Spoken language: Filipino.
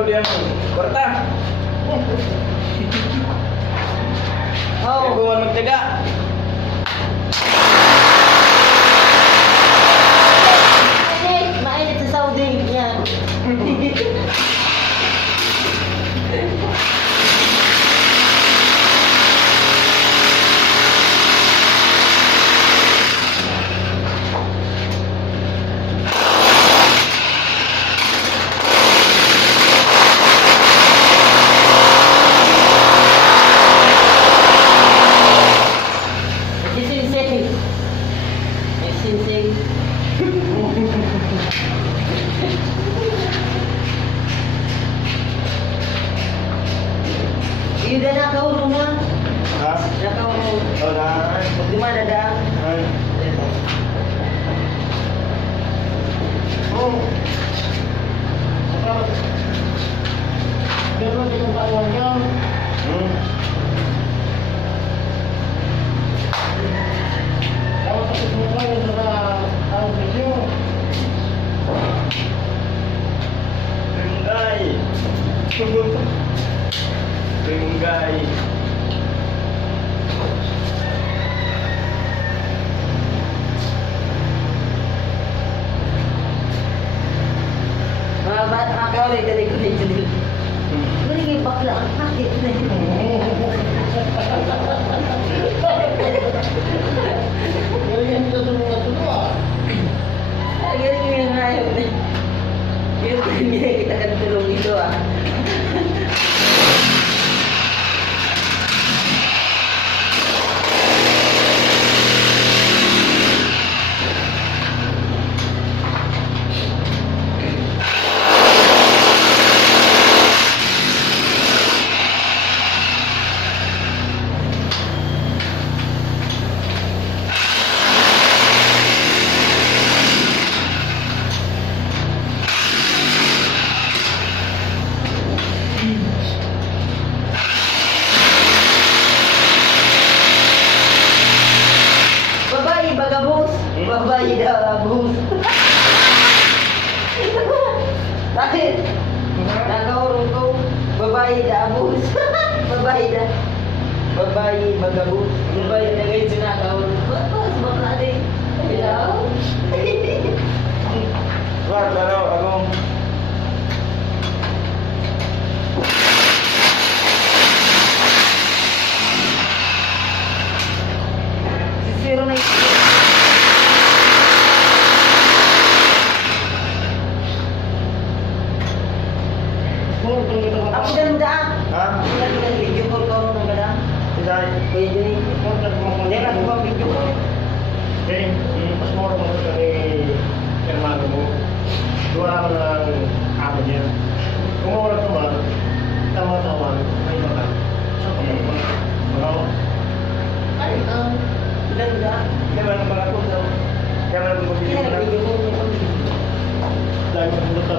Saudi ang kwarta. Oh. Ikaw ang magtaga. Mainit sa Saudi. Yan. Sing-sing. Sing-sing. Iya dah nak kau rumah. Ha? Dah kau Oh, na. di mana dah? Ay. Oh. Pero di kong kawan ka. Hmm. Tapos sa susunod yun sa ang video. Ringgay. Ringgay. Mga bata kau ni dari kulit. Beri ni bakla ang sakit na. Ganyan dito sa mga tuwa. Ganyan yung ngayon ni. Yun niya kita kan tulong itu ah. Babae bagabos. Babae dah abus. Bakit? Nakaurong ko. Babae dah abus. Babae dah. Babae bagabos. Babae na ngayon sinakaurong. Bapak bakla din. Hello? Wah, kalau aku Sisiro na ito. More kung ito Ako ka. ganda. ha? Ang video call ko nung ganda. Tidak. Kuya Johnny. More kung mga Hindi na ko ba video call. Okay, mas more kung ito ni hermano mo. Dua naman ang amo niya. Kung wala ka man, tama-tama, ay baka. Sa pagkakas. Mga ay, Ganda. Jangan mengaku. Jangan Kaya begitu. nag-video call niya kami. dahil sa